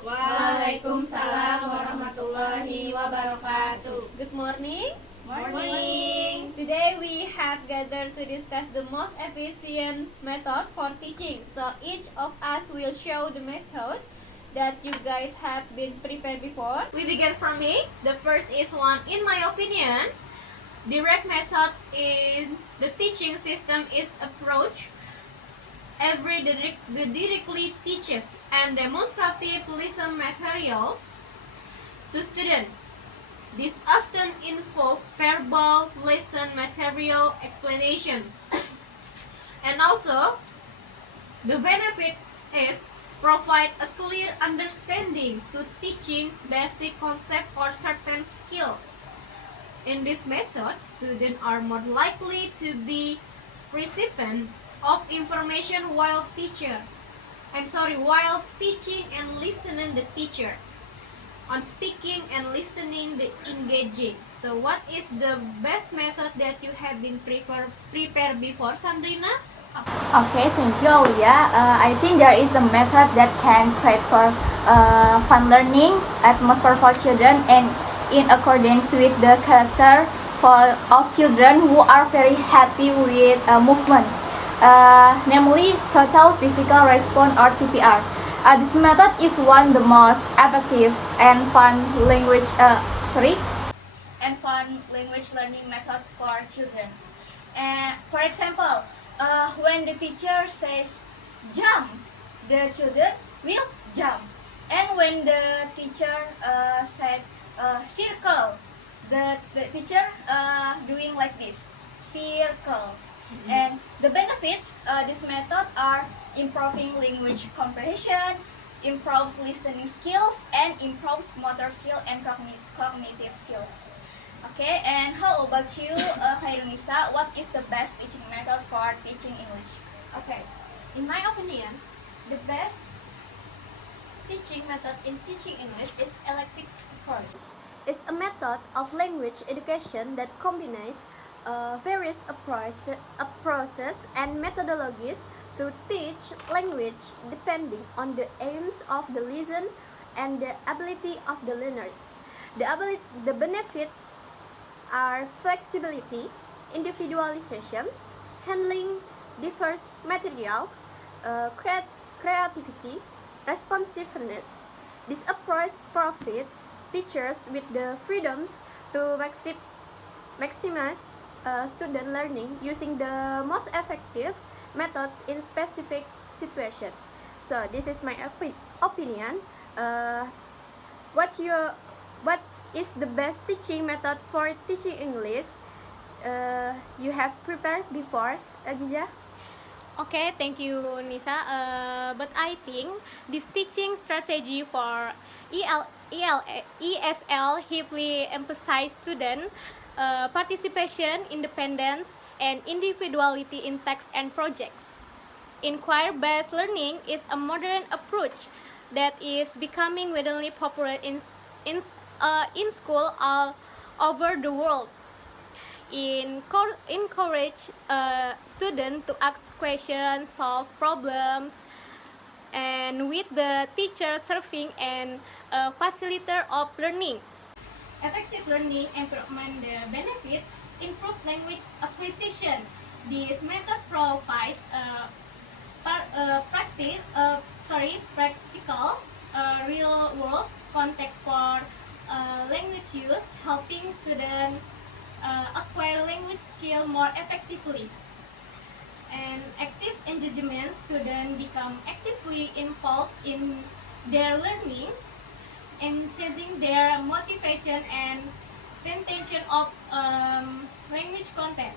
Waalaikumsalam warahmatullahi wabarakatuh. Good morning. Morning. Today we have gathered to discuss the most efficient method for teaching. So each of us will show the method that you guys have been prepared before. We begin from me. The first is one, in my opinion, direct method in the teaching system is approach directly teaches and demonstrative lesson materials to students. This often involve verbal lesson material explanation. And also, the benefit is provide a clear understanding to teaching basic concept or certain skills. In this method, students are more likely to be recipient of information while teaching and listening the teacher. On speaking and listening the engaging. So what is the best method that you have been prepared before, Sandrina? Okay, thank you, Aulia. I think there is a method that can create for fun learning atmosphere for children and in accordance with the character of children who are very happy with movement, namely total physical response or TPR. This method is one of the most effective and fun language learning methods for children. For example, when the teacher says jump, the children will jump. And when the teacher said circle, the teacher doing like this, circle. And the benefits this method are improving language comprehension, improves listening skills, and improves motor skill and cognitive skills. Okay, and how about you, Khairunisa? What is the best teaching method for teaching English? Okay, in my opinion, the best teaching method in teaching English is elective course. Is a method of language education that combines various approaches and methodologies to teach language depending on the aims of the lesson and the ability of the learners. The benefits are flexibility, individualizations, handling diverse material, creativity, responsiveness. This approach provides teachers with the freedoms to maximize student learning using the most effective methods in specific situations. So this is my opinion. What is the best teaching method for teaching English? You have prepared before, Aziza? Okay, thank you, Nisa. But I think this teaching strategy for ESL heavily emphasize student participation, independence, and individuality in text and projects. Inquiry-based learning is a modern approach that is becoming widely popular in school all over the world. Encourage students to ask questions, solve problems, and with the teacher serving and a facilitator of learning. Effective learning improvement the benefit, improve language acquisition. This method provides practical real-world context for language use, helping students acquire language skill more effectively. And active engagement, students become actively involved in their learning, enhancing their motivation and retention of language content.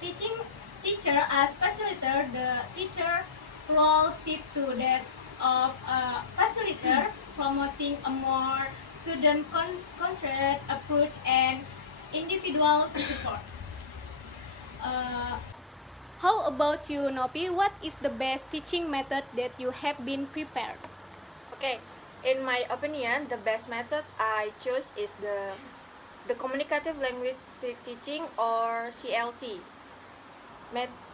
Teacher as facilitator, the teacher role shift to that of facilitator, promoting a more student-centered approach and individual support. How about you, Nopi? What is the best teaching method that you have been prepared? Okay, in my opinion, the best method I chose is the communicative language teaching or CLT.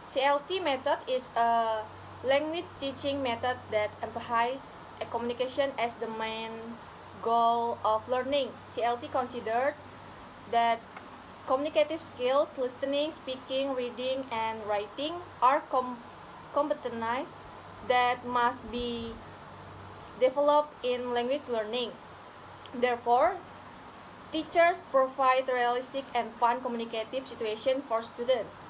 CLT method is a language teaching method that emphasizes a communication as the main goal of learning. CLT considered that communicative skills, listening, speaking, reading, and writing are competencies that must be developed in language learning. Therefore, teachers provide realistic and fun communicative situation for students,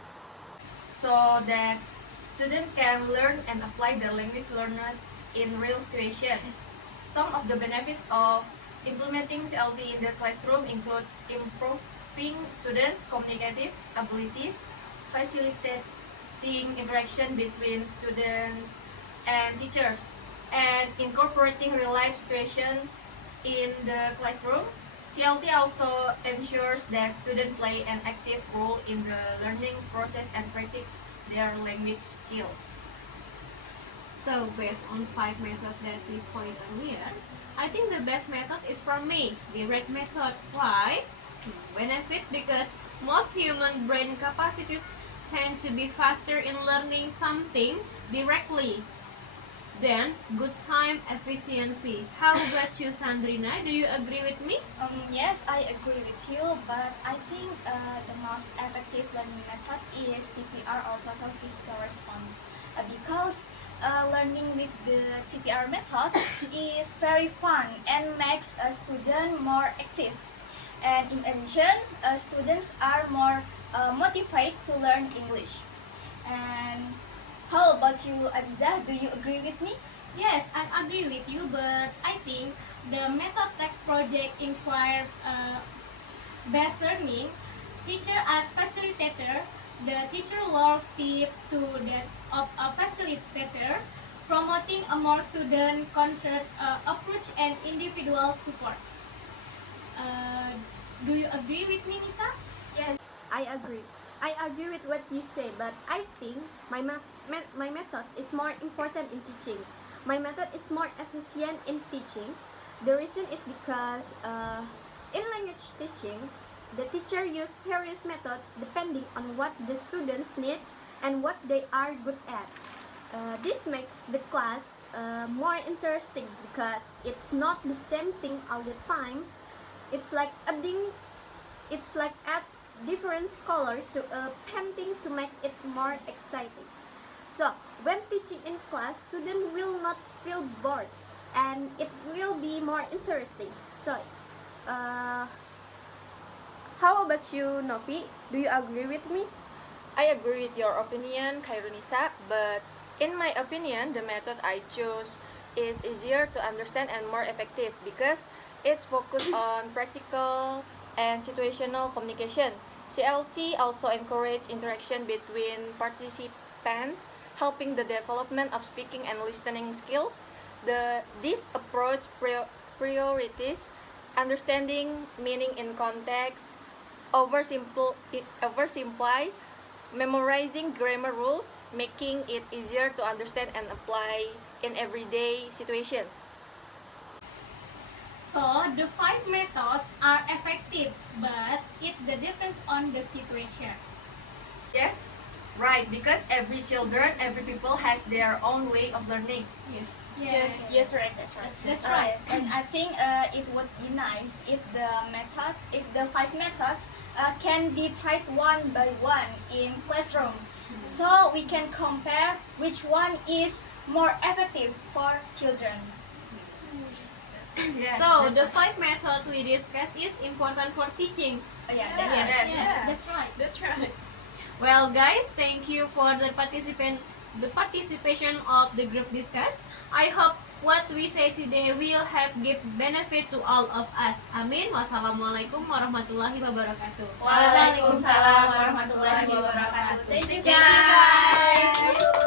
so that students can learn and apply the language learned in real situation. Some of the benefits of implementing CLT in the classroom include improving students' communicative abilities, facilitating interaction between students and teachers, and incorporating real-life situation in the classroom. CLT also ensures that students play an active role in the learning process and practice their language skills. So based on 5 methods that we pointed earlier, I think the best method is from me, direct method. Why? Benefit because most human brain capacities tend to be faster in learning something directly. Then, good time efficiency. How about you, Sandrina? Do you agree with me? Yes, I agree with you, but I think the most effective learning method is TPR or total physical response, because learning with the TPR method is very fun and makes a student more active. And in addition, students are more motivated to learn English. And how about you, Aziza? Do you agree with me? Yes, I agree with you, but I think the method text project inquire best learning. Teacher as facilitator, the teacher leadership to that of a facilitator, promoting a more student centered approach and individual support. Do you agree with me, Nisa? Yes, I agree. I agree with what you say, but I think my method is more important in teaching. My method is more efficient in teaching. The reason is because in language teaching, the teacher use various methods depending on what the students need and what they are good at. This makes the class more interesting because it's not the same thing all the time. It's like add different color to a painting to make it more exciting. So when teaching in class, students will not feel bored and it will be more interesting. So how about you, Novi? Do you agree with me? I agree with your opinion, Khairunisa, but in my opinion, the method I chose is easier to understand and more effective because it's focused on practical and situational communication. CLT also encourages interaction between participants, helping the development of speaking and listening skills. This approach priorities understanding meaning in context, oversimplify, memorizing grammar rules, making it easier to understand and apply in everyday situations. So the 5 methods are effective, but it depends on the situation. Yes, right, because every children, every people has their own way of learning. Yes. Yes, right, that's right. That's right. Yes. And I think it would be nice if the 5 methods can be tried one by one in classroom, so we can compare which one is more effective for children. So Yes, the that's 5 methods we discussed is important for teaching. Yeah, Yes. That's right. That's right. Well, guys, thank you for the participation of the group discuss. I hope what we say today will help give benefit to all of us. Amin. Wassalamualaikum warahmatullahi wabarakatuh. Waalaikumsalam warahmatullahi wabarakatuh. Thank you Thank you, guys. guys.